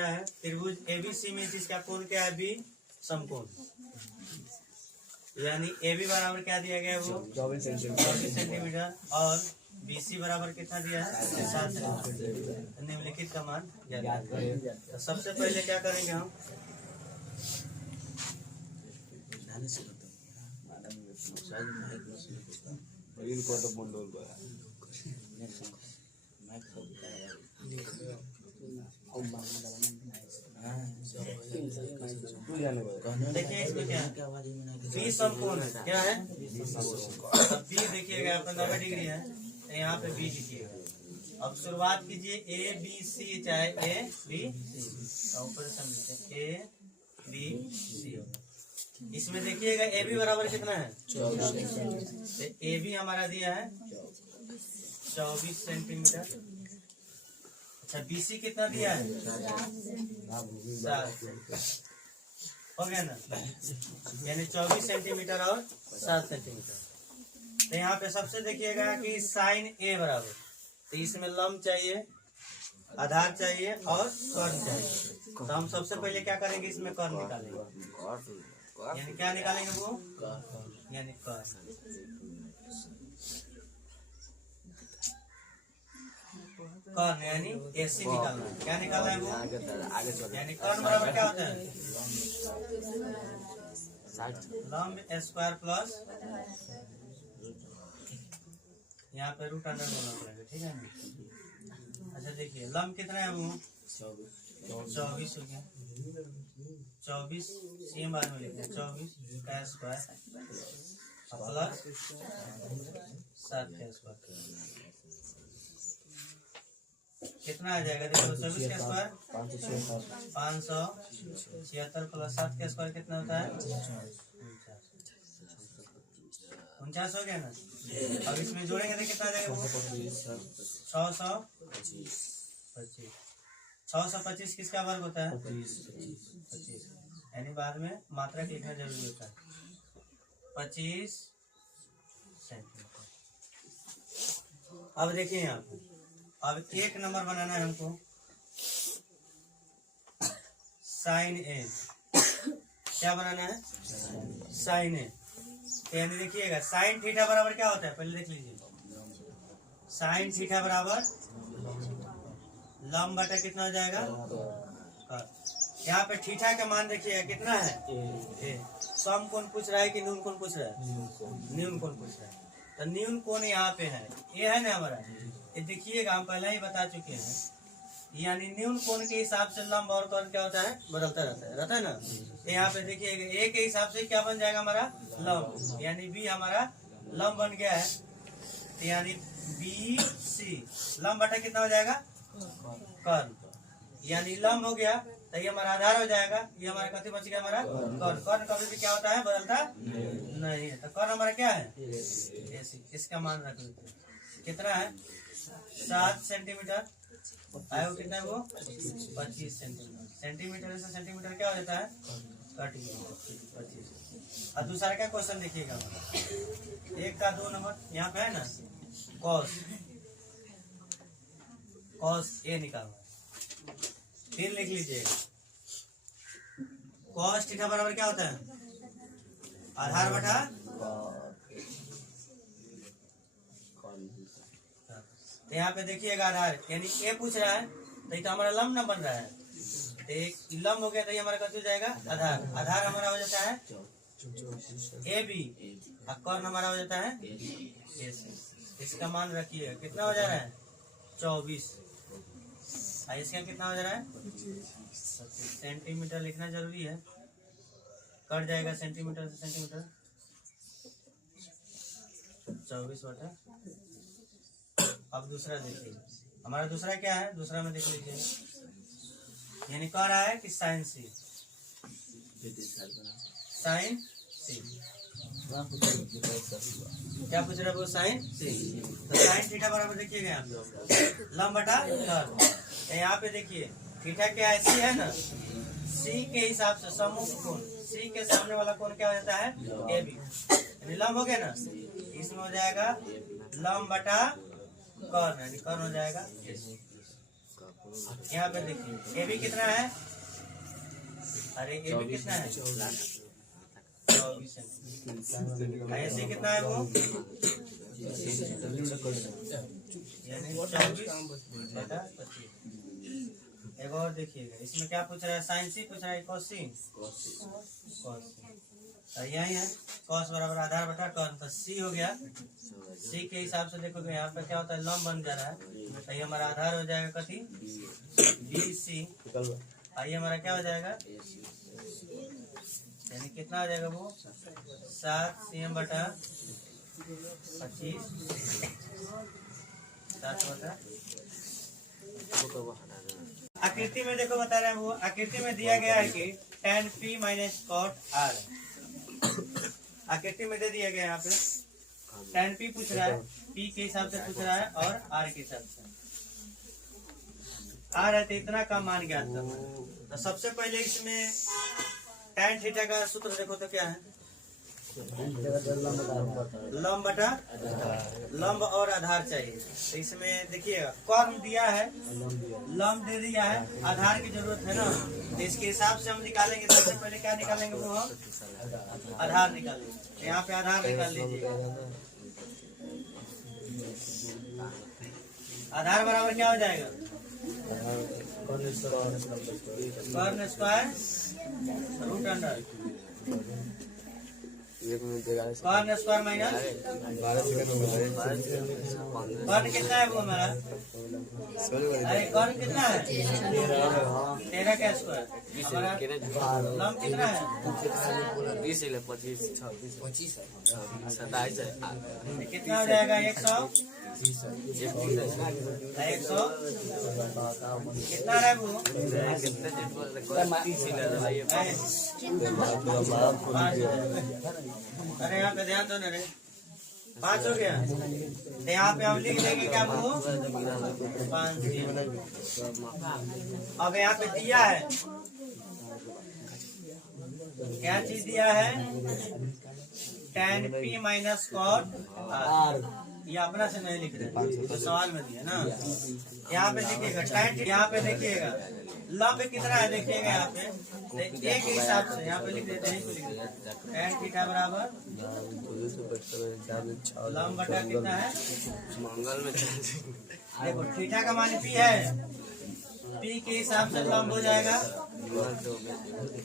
क्या है त्रिभुज एबीसी में जिसका कोण क्या है बी समकोण, यानी AB बराबर क्या दिया गया है वो 24 सेंटीमीटर और BC बराबर कितना दिया है 7 सेंटीमीटर। निम्नलिखित का मान ज्ञात करें। तो सबसे पहले क्या करेंगे हम देखिए इसमें क्या है बी समकोण है, क्या है बी देखिएगा यहाँ पे 90 डिग्री है तो यहाँ पे बी लिखिएगा। अब शुरुआत कीजिए ए बी सी, चाहे ए बी ऊपर समझते ए बी सी। इसमें देखिएगा ए बी बराबर कितना है 24, ए बी हमारा दिया है 24 सेंटीमीटर। अच्छा BC कितना दिया है 7, हो गया ना, यानी 24 सेंटीमीटर और 7 सेंटीमीटर। तो यहाँ पे सबसे देखिएगा कि साइन A बराबर, तो इसमें लंब चाहिए, आधार चाहिए और कर्ण चाहिए। तो हम सबसे पहले क्या करेंगे इसमें कर्ण निकालेंगे, यानी क्या निकालेंगे वो यानी कर्ण। कर्ण यानी AC निकालना है, क्या निकालना है वो यानी कर्ण बराबर क्या होता है लंब स्क्वायर प्लस यहाँ पे रूट अंडर होना पड़ेगा, ठीक है ना। अच्छा देखिए लंब कितना है वो 24 हो गया, 24 सेम बार में लिखते हैं 24 का स्क्वायर प्लस 7 का स्क्वायर कितना आ जाएगा देखो 24 का स्क्वायर 576 प्लस 7 का स्क्वायर कितना होता है 49 हो गया ना। अब इसमें जोड़ेंगे तो कितना आ जाएगा वो 625 किसका वर्ग होता है 25, यानी बाद में मात्रक लिखना जरूरी होता है 25 सेंटीमीटर। अब देखिए यहाँ पे अब एक नंबर बनाना है हमको साइन A, क्या बनाना है साइन A, यानी देखिएगा साइन थीटा बराबर क्या होता है पहले देख लीजिए, साइन थीटा बराबर लंब बटा कितना हो जाएगा यहाँ पे थीटा का मान देखिएगा कितना है सम कोण पूछ रहा है कि न्यून कोण पूछ रहा है न्यून कोण पूछ रहा है। तो न्यून कोण यहाँ पे है ये है ना हमारा, ये देखिएगा हम पहले ही बता चुके हैं, यानी न्यून कोण के हिसाब से लंब और कोण क्या होता है बदलता रहता है ना। यहाँ पे देखिएगा ए के हिसाब से क्या बन जाएगा हमारा लंब, यानी बी हमारा लंब बन गया है, यानी BC लंब बटा कितना हो जाएगा कर्ण, यानी लंब हो गया तो ये हमारा आधार हो जाएगा, ये हमारा कथी बच गया हमारा कर्ण। कर्ण कभी भी क्या होता है बदलता नहीं है, तो कर्ण हमारा क्या है AC। इसका मान रख लेते हैं कितना है 7 सेंटीमीटर आया वो कितना है वो 25 सेंटीमीटर। सेंटीमीटर से सेंटीमीटर क्या हो जाता है कट गया 25। और दूसरा क्या क्वेश्चन देखिएगा हमारा 1 का 2 नंबर यहाँ पे है ना कॉस A निकालना, फिर लिख लीजिएगा कॉस थीटा बराबर क्या होता है आधार बटा तो यहाँ पे देखिएगा आधार, यानी A पूछ रहा है तो ये तो हमारा लंब न बन रहा है, तो एक लंब हो गया तो ये हमारा कथी हो जाएगा आधार, आधार हमारा हो जाता है AB और कर्ण हमारा हो जाता है AC। इसका मान रखिएगा कितना हो जा रहा है 24, इसका कितना हो जा रहा है 25 सेंटीमीटर लिखना जरूरी है, कट जाएगा सेंटीमीटर से सेंटीमीटर 24 बटा। अब दूसरा देखिए हमारा दूसरा क्या है, दूसरा में देख लीजिए, यानी कह रहा है कि साइन C क्या पूछ रहा है वो साइन C। तो साइन थीटा बराबर देखिएगा यहाँ लंब बटा कर्ण, यहाँ पे देखिए थीटा क्या है C है ना, C के हिसाब से सम्मुख कोण C के सामने वाला कोण क्या हो जाता है AB, लंब हो गया ना, इसमें हो जाएगा लंब बटा कर्ण, यानी कर्ण हो जाएगा यहाँ पे देखिए ए बी कितना है, अरे ए बी कितना है 24 ऐसे कितना है वो यानी 24/25। एक और देखिएगा इसमें क्या पूछ रहा है, साइन सी पूछ रहा है कोसिन यही है कॉस बराबर आधार बटा टर्न, तो सी हो गया। सी के हिसाब से देखोगे यहाँ पे क्या होता है लंब बन जा रहा है, तो ये हमारा आधार हो जाएगा कथी बी सी, आइए हमारा क्या हो जाएगा यानी कितना हो जाएगा वो 7 cm बटा 25 7 आकृति में देखो बता रहे हैं वो आकृति में दिया गया है कि tan p minus cot r, आकृति में दे दिया गया है यहाँ पे tan p पूछ रहा है, p के हिसाब से पूछ रहा है और r के हिसाब से, r है तो इतना का मान ज्ञात करना है। तो सबसे पहले इसमें tan थीटा का सूत्र देखो तो क्या है लंब बटा लंब और आधार चाहिए, तो इसमें देखिएगा कॉर्न दिया है लंब दे दिया है, आधार की जरूरत है ना, तो इसके हिसाब से हम निकालेंगे। सबसे पहले क्या निकालेंगे वो हम आधार निकालेंगे, यहाँ पे आधार निकाल लीजिए। आधार बराबर क्या हो जाएगा corn square root under corn square minus corn कितना है वो हमारा, अरे कॉर्न कितना है 13 का स्क्वायर, हमारा लंब कितना है 20 25 26 27 कितना हो जाएगा 100 कितना है वो अरे यहाँ पे ध्यान दो ना रे 5 हो गया, तो यहाँ पे हम लिख देंगे क्या वो 5। अब यहाँ पे दिया है क्या चीज दिया है tan p minus cot r, ये अपना से नहीं लिख रहे तो सवाल में दिया ना। यहाँ पे देखिएगा tan, यहाँ पे देखिएगा लंब कितना है देखिएगा यहाँ पे एक हिसाब से यहाँ पे लिख देते हैं tan थीटा बराबर लंब बटा कितना है मंगल में देखो थीटा का मान p है, p के हिसाब से लंब हो जाएगा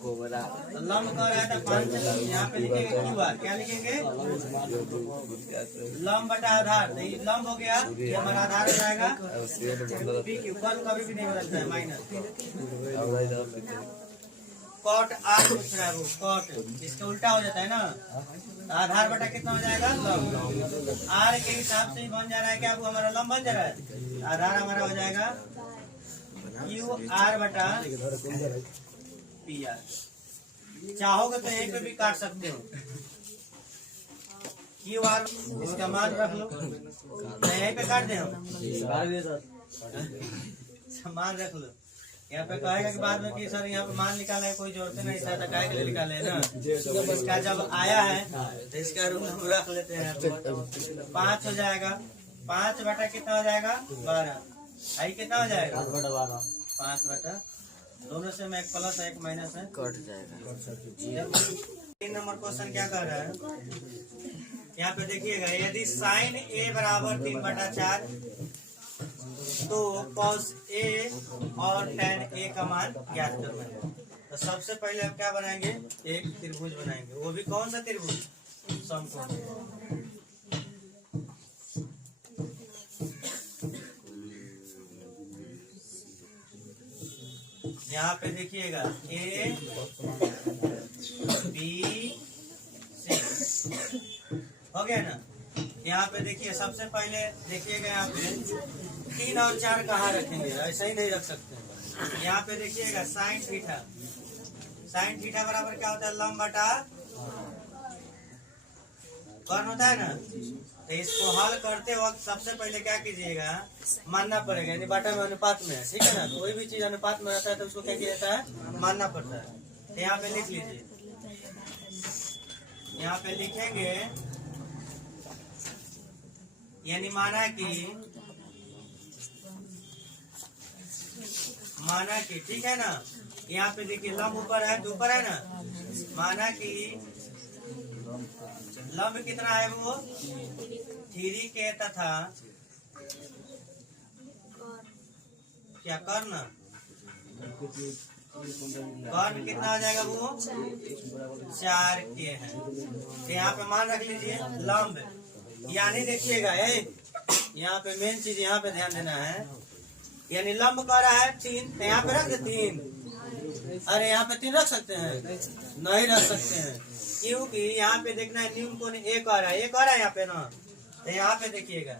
कोबरा तो लंब कर रहा था 5, यहाँ पे लिखेंगे क्यू क्या लिखेंगे लंब बटा आधार, तो ये लंब हो गया ये हमारा आधार हो जाएगा p क्यू कभी भी नहीं बदलता है माइनस कॉट r पूछ रहा है वो कॉट, इसका उल्टा हो जाता है ना, तो आधार बटा कितना हो जाएगा लंब, r के हिसाब से ही बन जा रहा है क्या वो हमारा लंब बन जा रहा है, आधार हमारा हो जाएगा क्यू आर बटा पी आर। चाहोगे तो यहीं पे भी काट सकते हो क्यू आर, इसका मान रख लो तो यहीं पे काट दे हम मान रख लो। यहाँ पे कहेगा कि बाद में कि सर यहाँ पे मान निकाला है कोई जोड़ते नहीं सर, काहे के लिए निकाले है ना, इसका जब आया है तो इसका रूम हम रख लेते हैं 5 हो जाएगा, 5 बटा कितना हो जाएगा 12, आई कितना हो जाएगा 5 बटा, दोनों से में एक प्लस है एक माइनस है कट जाएगा। 3 नंबर क्वेश्चन क्या कर रहा है यहाँ पे देखिएगा, यदि साइन ए बराबर 3/4 तो कॉस ए और tan ए का मान ज्ञात करना है। तो सबसे पहले हम क्या बनाएंगे एक त्रिभुज बनाएंगे, वो भी कौन सा त्रिभुज समकोण। यहाँ पे देखिएगा ए बी सी हो गया ना। यहाँ पे देखिए सबसे पहले देखिएगा यहाँ पे 3 और 4 कहाँ रखेंगे, ऐसा ही नहीं रख सकते। यहाँ पे देखिएगा साइन थीटा बराबर क्या होता है लंब बटा कौन होता है ना। तो इसको हल करते वक्त सबसे पहले क्या कीजिएगा मानना पड़ेगा, यानी बटा में अनुपात में है, ठीक है ना। कोई भी चीज अनुपात में रहता है तो उसको क्या किया जाता है मानना पड़ता है। तो यहाँ पे लिख लीजिए, यहाँ पे लिखेंगे यानी माना कि माना कि, ठीक है ना। यहाँ पे देखिए लंब ऊपर है तो ऊपर है ना, माना कि लंब कितना है वो 3K तथा क्या कर्ण कितना हो जाएगा वो 4K है। तो यहाँ पे मान रख लीजिए लंब, यानी देखिएगा यहाँ पे मेन चीज यहाँ पे ध्यान देना है, यानी लंब कह रहा है 3, तो यहाँ पे रख दे 3। अरे यहाँ पे 3 रख सकते हैं? नहीं रख सकते हैं, क्योंकि यहाँ पे देखना है न्यून कोण A कह रहा है, A कह रहा है यहाँ पे ना। तो यहाँ पे देखिएगा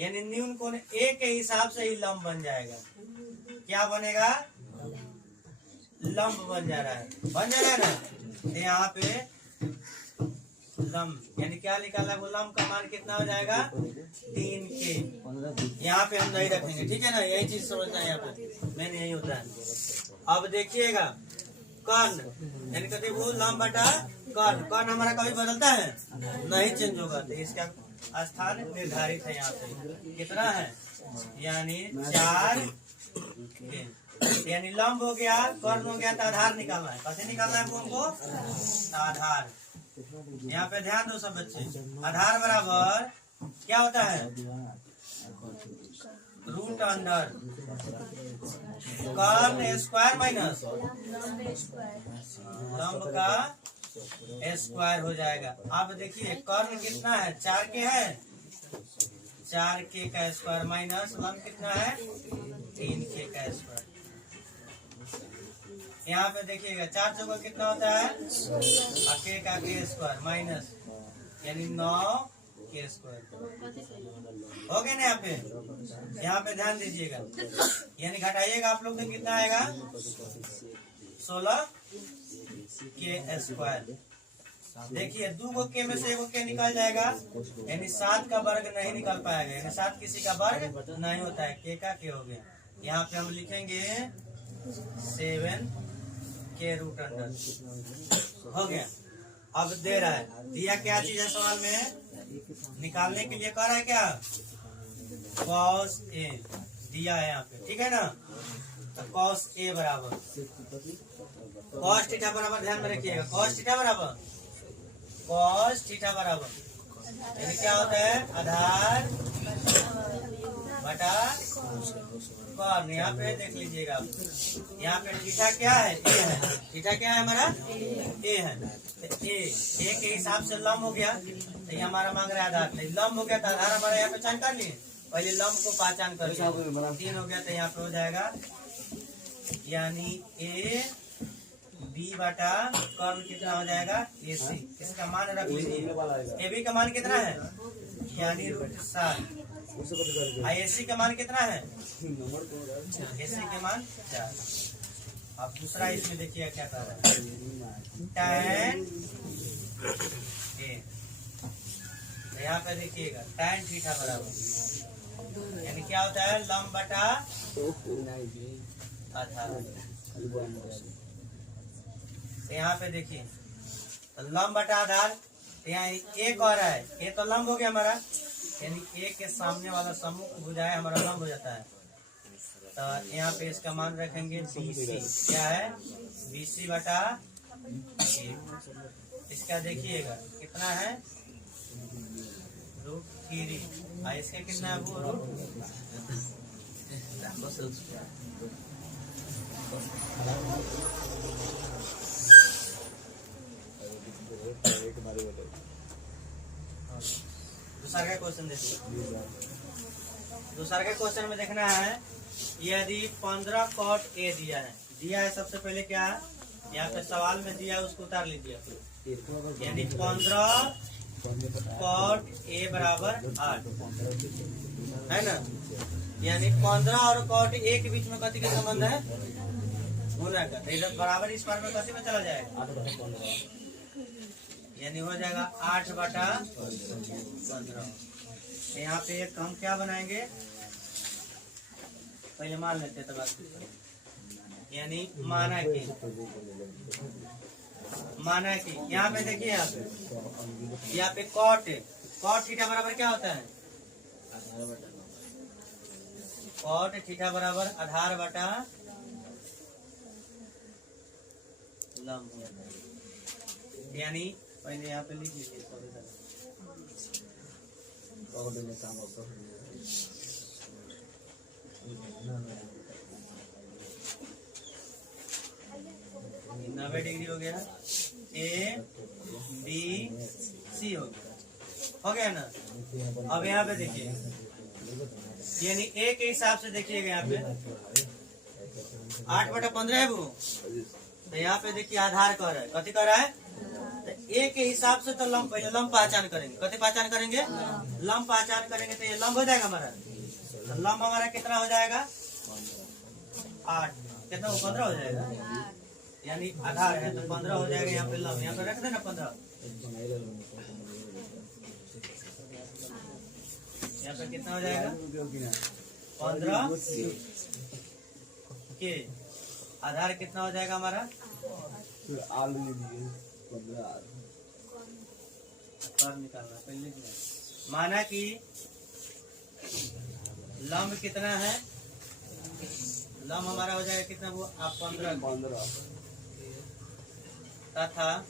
यानी न्यून कोण A के हिसाब से ही लंब बन जाएगा। क्या बनेगा? लंब बन जा रहा है, बन जा रहा है ना। तो यहाँ पे लंब यानी क्या निकाला, वो लंब का मान कितना हो जाएगा 3K। यहाँ पे हम नहीं रखेंगे, ठीक है ना, यही चीज समझना है, यहाँ पे मैंने यही होता है। अब देखिएगा कर्ण यानी कहते वो लंब बटा कर्ण हमारा कभी बदलता है नहीं, चेंज होगा। तो इसका स्थान निर्धारित है यहाँ पे कितना है, यानी 4K। यानी लंब हो गया, कर्ण हो गया, तो आधार निकालना है। कैसे निकालना है हमको? आधार। यहाँ पे ध्यान दो सब बच्चे, आधार बराबर क्या होता है रूट अंडर कर्ण स्क्वायर माइनस लंब का स्क्वायर हो जाएगा। अब देखिए कर्ण कितना है 4K है, 4K का स्क्वायर माइनस लंब कितना है 3K का स्क्वायर। यहाँ पे देखिएगा 4 चौका कितना होता है K का K स्क्वायर माइनस यानी 9K स्क्वायर हो गया ना। यहाँ पे ध्यान दीजिएगा, यानी घटाइएगा आप लोग तो कितना आएगा 16K स्क्वायर। देखिए 2 को K में से 1 K निकल जाएगा, यानी 7 का वर्ग नहीं निकल पाएगा, यानी 7 किसी का वर्ग नहीं होता है, K का K हो गया। यहाँ पे हम लिखेंगे 7K रूट अंडर हो गया। अब दे रहा है, दिया क्या चीज है सवाल में, निकालने के लिए कह रहा है क्या cos A दिया है यहाँ पे, ठीक है ना। तो cos A बराबर cos थीटा बराबर, ध्यान में रखिएगा cos थीटा बराबर यानी क्या होता है आधार बटा कर्ण। यहाँ पे देख लीजिएगा, यहाँ पे थीटा क्या है A है, थीटा क्या है हमारा A है। तो A के हिसाब से लंब हो गया, तो ये हमारा मांग रहा है आधार। लंब हो गया तो आधार हमारा यहाँ पहचान कर लिए, पहले लंब को पहचान कर लिया, 3 हो गया तो यहाँ पे हो जाएगा यानी A B बटा कर्ण कितना हो जाएगा AC। इसका मान रख लीजिए, AB का मान कितना है यानी √7, AC का मान कितना है AC के मान 4। अब दूसरा इसमें देखिए क्या कर रहा है tan A। तो यहाँ पे देखिएगा tan थीटा बराबर यानी क्या होता है लंब बटा आधार। तो यहाँ पे देखिए तो लंब बटा आधार, यहाँ A कह रहा है, A तो लंब हो गया हमारा, यानी A के सामने वाला सम्मुख भुजाएं हमारा लंब हो जाता है। तो यहाँ पे इसका मान रखेंगे BC, क्या है BC बटा A। इसका देखिएगा कितना है √3, इसका कितना है वो दूसरा का क्वेश्चन देखिए। दूसरा के क्वेश्चन में देखना है यदि 15 cot A दिया है सबसे पहले क्या है यहाँ पे सवाल में दिया है उसको उतार लीजिए, यानी 15 cot A बराबर 8 है ना, यानी 15 और cot A के बीच में कथी का संबंध है गुना का, इधर बराबर इस बार में कथी में चला जाएगा यानी हो जाएगा 8 बटा 15। यहाँ पे एक हम क्या बनाएंगे पहले मान लेते तो बात, यानी माना कि यहाँ पे देखिए यहाँ पे cot थीटा बराबर क्या होता है cot थीटा बराबर आधार बटा लंब, यानी पहले यहाँ पे लिख लीजिए नब्बे डिग्री हो गया, ABC हो गया ना। अब यहाँ पे देखिए, यानी A के हिसाब से देखिएगा यहाँ पे 8/15 है वो, तो यहाँ पे देखिए आधार कर रहा है, कथी कर रहा है, तो A के हिसाब से तो लंब, पहले लंब पहचान करेंगे, कथी पहचान करेंगे, लंब पहचान करेंगे, तो ये लंब हो जाएगा हमारा, तो लंब हमारा कितना हो जाएगा 8, कितना वो 15 हो जाएगा, यानी आधार है तो 15 हो जाएगा, यहाँ पे लंब, यहाँ पे रख देना 15, यहाँ पे कितना हो जाएगा 15 के आधार कितना हो जाएगा हमारा, कर निकालना पहले, माना कि लंब कितना है, लंब हमारा हो जाएगा कितना, वो आप 15 तथा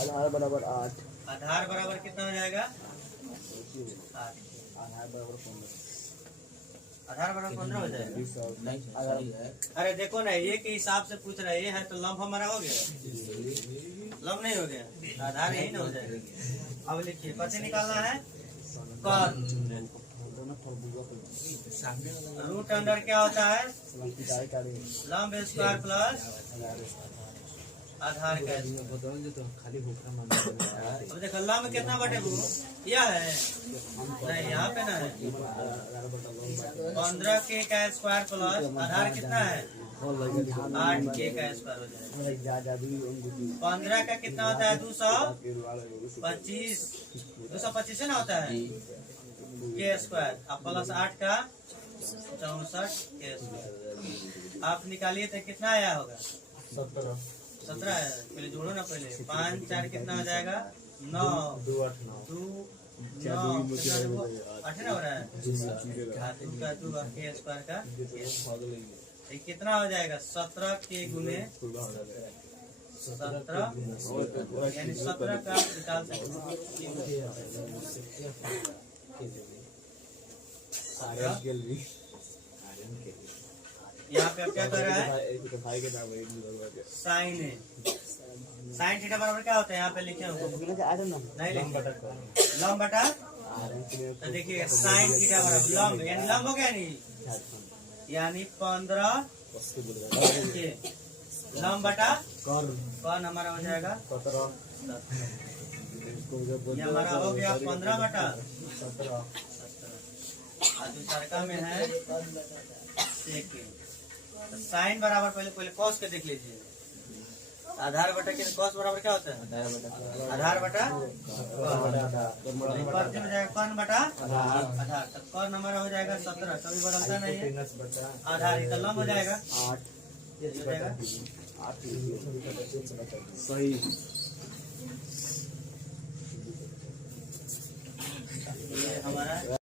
आधार बराबर 8, आधार बराबर कितना हो जाएगा 8, आधार बराबर 15 हो जाएगा। अरे देखो ना, ये के हिसाब से पूछ रहे हैं, तो लंब हमारा हो गया, लंब नहीं हो गया, आधार यही ना हो जाएगा। अब लिखिए कैसे निकालना है, कॉर्न रूट अंडर क्या होता है, लंब स्क्वायर प्लस आधार का। अब देखो लंब कितना बटे वो, यह है नहीं, यहाँ पे ना है 15 के का स्क्वायर प्लस आधार कितना है 8 के का स्क्वायर हो जाएगा। 15 का कितना होता है 225, 225 ना होता है के स्क्वायर, अब प्लस 8 का 64 के स्क्वायर। आप निकालिए तो कितना आया होगा 17 है, पहले जोड़ो ना, पहले 5 4 कितना हो जाएगा 9 2 9 8 ना हो रहा है, इसका 2 के स्क्वायर का कितना हो जाएगा 17 के गुने 17, यानी 17 का निकाल सकते। यहाँ पे अब क्या कर रहा है, साइन है, साइन थीटा बराबर क्या होता है, यहाँ पे लिखे नहीं लिखे, लंब बटा, तो देखिए साइन थीटा बराबर लंब, यानी लंब हो गया नहीं, यानी 15 के लंब बटा कौन हमारा हो जाएगा 17, ये हमारा हो गया 15 बटा 17, और दूसरा में है सेकेंड। साइन बराबर पहले कॉस के देख लीजिए, आधार बटा के कॉस बराबर क्या होता है, आधार बटा कौन बटा आधार, तो कौन हमारा हो जाएगा 17, कभी बदलता नहीं है, आधार इतना लंब हो जाएगा 8 सही। ये हमारा